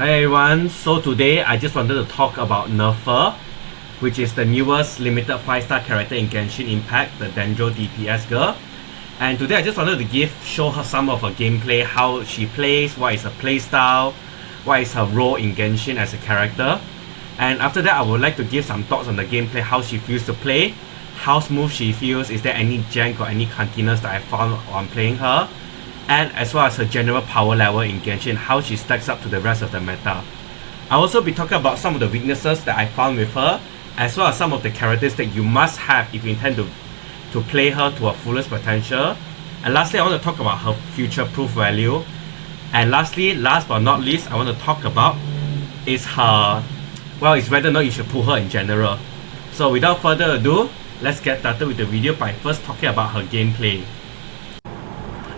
Hi everyone, so today I just wanted to talk about Nefer, which is the newest limited 5-star character in Genshin Impact, the Dendro DPS girl. And today I just wanted to show her some of her gameplay, how she plays, what is her playstyle, what is her role in Genshin as a character. And after that I would like to give some thoughts on the gameplay, how she feels to play, how smooth she feels, is there any jank or any clunkiness that I found on playing her, and as well as her general power level in Genshin, how she stacks up to the rest of the meta. I'll also be talking about some of the weaknesses that I found with her, as well as some of the characters that you must have if you intend to play her to her fullest potential. And lastly, I want to talk about her future-proof value. And lastly, last but not least, I want to talk about is whether or not you should pull her in general. So without further ado, let's get started with the video by first talking about her gameplay.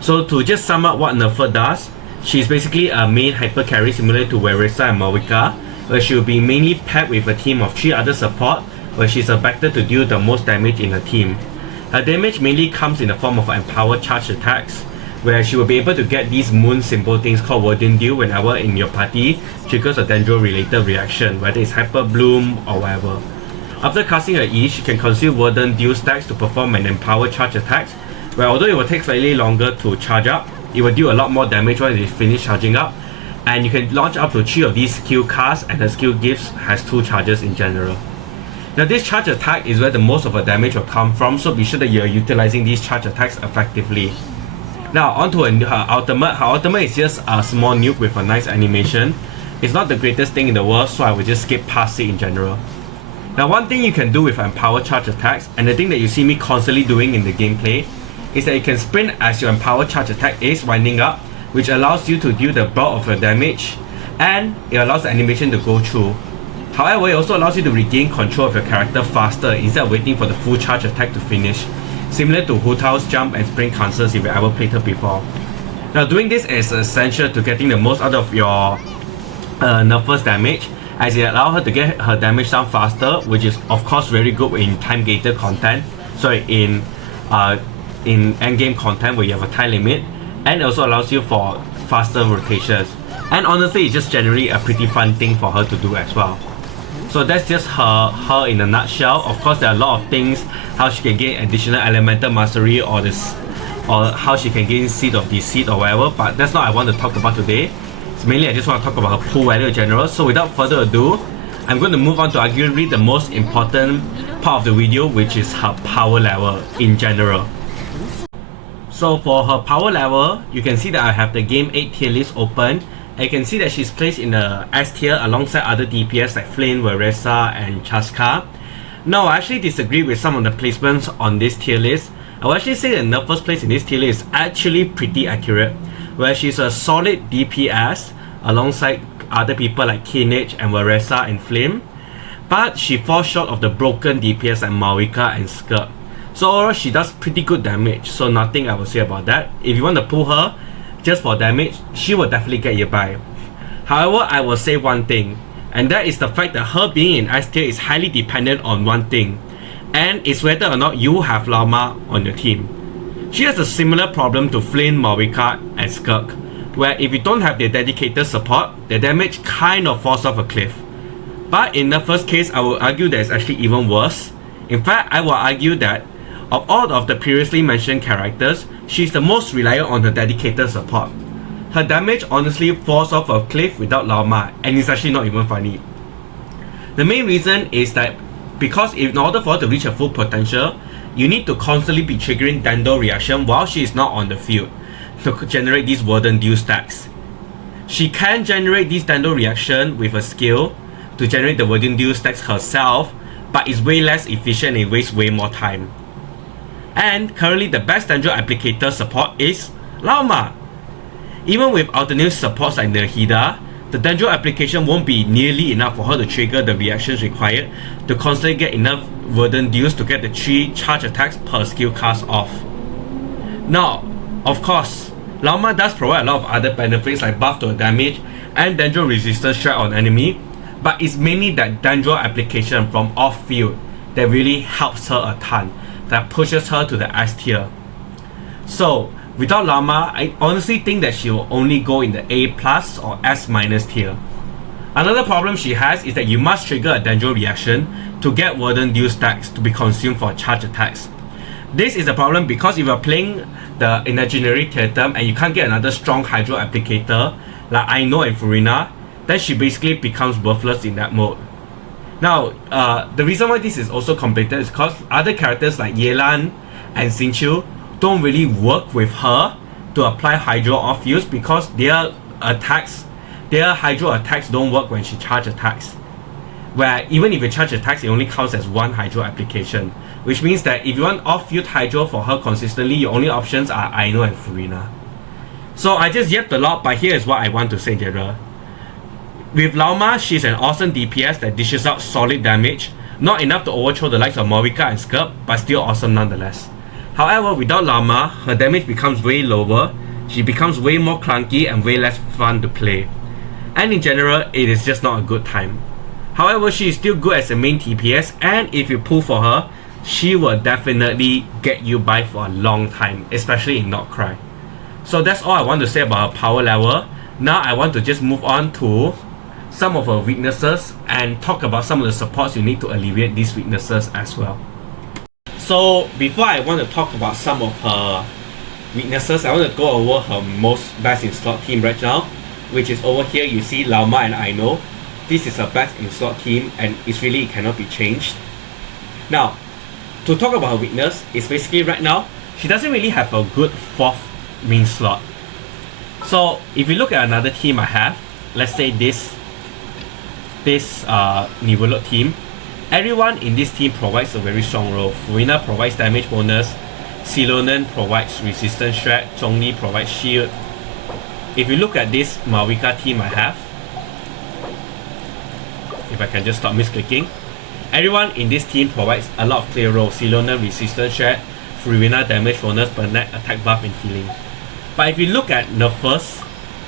So to just sum up what Nefer does, she's basically a main hyper carry similar to Veresa and Mavica, where she'll be mainly paired with a team of 3 other support, where she's expected to deal the most damage in her team. Her damage mainly comes in the form of empowered charge attacks, where she will be able to get these moon symbol things called Warding Deal whenever in your party triggers a Dendro related reaction, whether it's Hyper Bloom or whatever. After casting her E, she can consume Warden Deal stacks to perform an empowered charge attacks, where although it will take slightly longer to charge up, it will do a lot more damage once it's finished charging up, and you can launch up to 3 of these skill casts, and her skill gives has 2 charges in general. Now this charge attack is where the most of her damage will come from, so be sure that you're utilizing these charge attacks effectively. Now onto her ultimate. Her ultimate is just a small nuke with a nice animation. It's not the greatest thing in the world, so I will just skip past it in general. Now one thing you can do with empowered charge attacks, and the thing that you see me constantly doing in the gameplay, is that you can sprint as your empowered charge attack is winding up, which allows you to deal the bulk of your damage, and it allows the animation to go through. However, it also allows you to regain control of your character faster instead of waiting for the full charge attack to finish, similar to Hu Tao's jump and sprint cancels if you ever played her before. Now doing this is essential to getting the most out of your Nefer's damage, as it allows her to get her damage down faster, which is of course very good in time gated content, in endgame content where you have a time limit, and it also allows you for faster rotations. And honestly, it's just generally a pretty fun thing for her to do as well. So that's just her in a nutshell. Of course, there are a lot of things, how she can gain additional elemental mastery or how she can gain Seed of Deceit or whatever, but that's not what I want to talk about today. So mainly I just want to talk about her pull value in general. So without further ado, I'm going to move on to arguably the most important part of the video, which is her power level in general. So for her power level, you can see that I have the game 8 tier list open, and you can see that she's placed in the S tier alongside other DPS like Flynn, Veresa and Chaska. Now I actually disagree with some of the placements on this tier list. I will actually say that Nefer's place in this tier list is actually pretty accurate, where she's a solid DPS alongside other people like Kinich and Veresa and Flynn, but she falls short of the broken DPS like Mavica and Skirt. So overall, she does pretty good damage, so nothing I will say about that. If you want to pull her just for damage, she will definitely get you by. However, I will say one thing, and that is the fact that her being in S tier is highly dependent on one thing, and it's whether or not you have Llama on your team. She has a similar problem to Flynn, Mavica and Skirk, where if you don't have their dedicated support, their damage kind of falls off a cliff. But in the first case, I will argue that it's actually even worse. In fact, I will argue that of all of the previously mentioned characters, she's the most reliant on her dedicated support. Her damage honestly falls off a cliff without Llama, and it's actually not even funny. The main reason is that because in order for her to reach her full potential, you need to constantly be triggering Dendro reaction while she is not on the field to generate these Warden Deal stacks. She can generate these Dendro reaction with a skill to generate the Warden Deal stacks herself, but it's way less efficient and it wastes way more time. And currently the best Dendro applicator support is Llama. Even with alternate supports like Nahida, the Dendro application won't be nearly enough for her to trigger the reactions required to constantly get enough Warden Deals to get the 3 charge attacks per skill cast off. Now, of course, Llama does provide a lot of other benefits like buff to damage and Dendro resistance threat on enemy, but it's mainly that Dendro application from off field that really helps her a ton, that pushes her to the S tier. So without Llama, I honestly think that she will only go in the A+ or S- tier. Another problem she has is that you must trigger a Dendro reaction to get Warden Deal stacks to be consumed for charge attacks. This is a problem because if you're playing the imaginary Theatum and you can't get another strong Hydro applicator like Aino and Furina, then she basically becomes worthless in that mode. Now, the reason why this is also complicated is because other characters like Yelan and Xingqiu don't really work with her to apply Hydro off use because their Hydro attacks don't work when she charge attacks. Where even if you charge attacks, it only counts as one Hydro application, which means that if you want off-field Hydro for her consistently, your only options are Aino and Furina. So I just yapped a lot, but here is what I want to say in general. With Laoma, she's an awesome DPS that dishes out solid damage, not enough to overthrow the likes of Morika and Skirp, but still awesome nonetheless. However, without Laoma, her damage becomes way lower, she becomes way more clunky and way less fun to play. And in general, it is just not a good time. However, she is still good as a main TPS, and if you pull for her, she will definitely get you by for a long time, especially in Not Cry. So that's all I want to say about her power level. Now I want to just move on to some of her weaknesses and talk about some of the supports you need to alleviate these weaknesses as well. So before I want to talk about some of her weaknesses, I want to go over her most best in slot team right now, which is over here. You see Laoma and Aino. This is her best in slot team and it cannot be changed. Now, to talk about her weakness, is basically right now, she doesn't really have a good fourth main slot. So if you look at another team I have, let's say this Nivelot team, everyone in this team provides a very strong role. Furina provides damage bonus, Silonen provides resistance shred, Zhongli provides shield. If you look at this Mavica team I have, if I can just stop misclicking, everyone in this team provides a lot of clear roles. Silonen resistance shred, Furina damage bonus, Burnett attack buff and healing. But if you look at Nefer's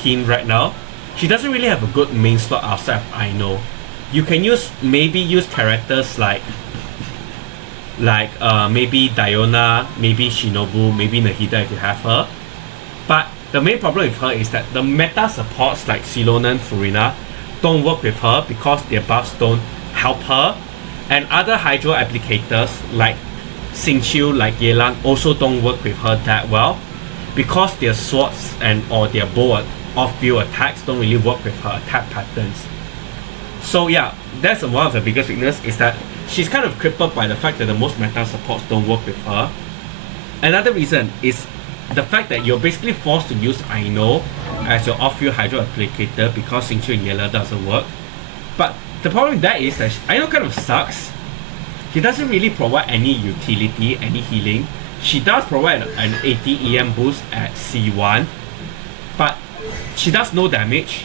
team right now, she doesn't really have a good main slot outside of Aino. You can maybe use characters like maybe Diona, maybe Shinobu, maybe Nahida if you have her. But the main problem with her is that the meta supports like Silonen, Furina don't work with her because their buffs don't help her. And other Hydro applicators like Xingqiu, like Yelan also don't work with her that well because their swords or their bow off-field attacks don't really work with her attack patterns. So yeah, that's one of the biggest weaknesses, is that she's kind of crippled by the fact that the most meta supports don't work with her. Another reason is the fact that you're basically forced to use Aino as your off-field Hydro applicator because Xingqiu and Yelan doesn't work. But the problem with that is that Aino kind of sucks. She doesn't really provide any utility, any healing. She does provide an 80 EM boost at C1, but she does no damage.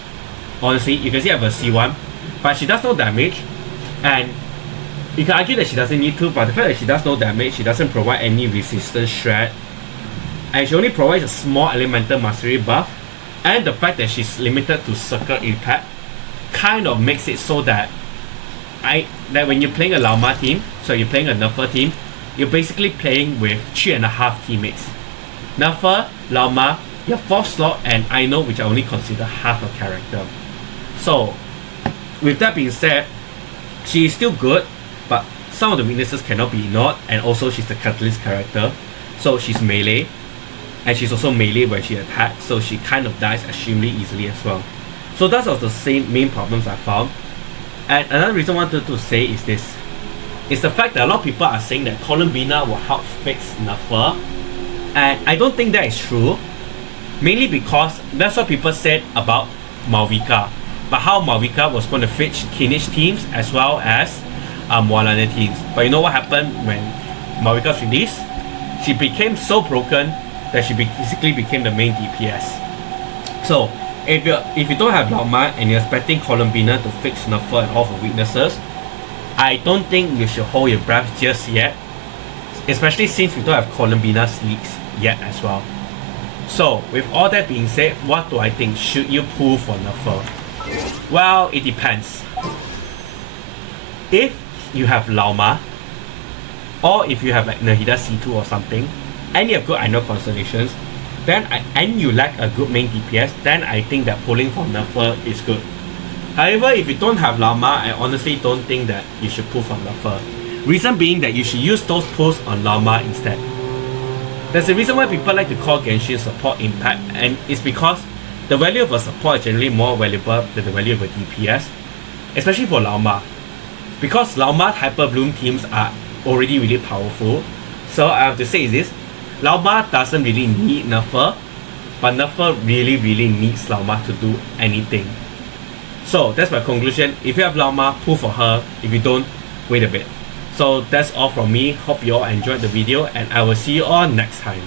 Honestly, you can see I have a C1, but she does no damage, and you can argue that she doesn't need to, but the fact that she does no damage, she doesn't provide any resistance shred, and she only provides a small elemental mastery buff, and the fact that she's limited to circle impact kind of makes it so that when you're playing a Laoma team, so you're playing a Nefer team, you're basically playing with 3.5 teammates. Nefer, Laoma, your 4th slot, and Aino, which I only consider half a character. So, with that being said, she is still good, but some of the weaknesses cannot be ignored, and also she's a catalyst character, so she's melee, and she's also melee when she attacks, so she kind of dies extremely easily as well. So those are the same main problems I found. And another reason I wanted to say is this, is the fact that a lot of people are saying that Columbina will help fix Nefer, and I don't think that is true, mainly because that's what people said about Malvika, but how Malvika was going to fix Kinich teams as well as Walana teams. But you know what happened when Malvika was released? She became so broken that she basically became the main DPS. So if you don't have Laoma and you're expecting Columbina to fix Nefer and all her weaknesses, I don't think you should hold your breath just yet, especially since we don't have Columbina's leaks yet as well. So with all that being said, what do I think? Should you pull for Nefer? Well, it depends. If you have Laoma, or if you have like Nahida C2 or something, and you have good Aino constellations, and you lack a good main DPS, then I think that pulling for Nefer is good. However, if you don't have Llama, I honestly don't think that you should pull from Nefer. Reason being that you should use those pulls on Llama instead. There's a reason why people like to call Genshin support impact, and it's because the value of a support is generally more valuable than the value of a DPS, especially for Llama. Because Llama Hyper Bloom teams are already really powerful, so I have to say is this, Llama doesn't really need Nefer, but Nefer really needs Llama to do anything. So that's my conclusion. If you have Llama, pull for her. If you don't, wait a bit. So that's all from me. Hope you all enjoyed the video, and I will see you all next time.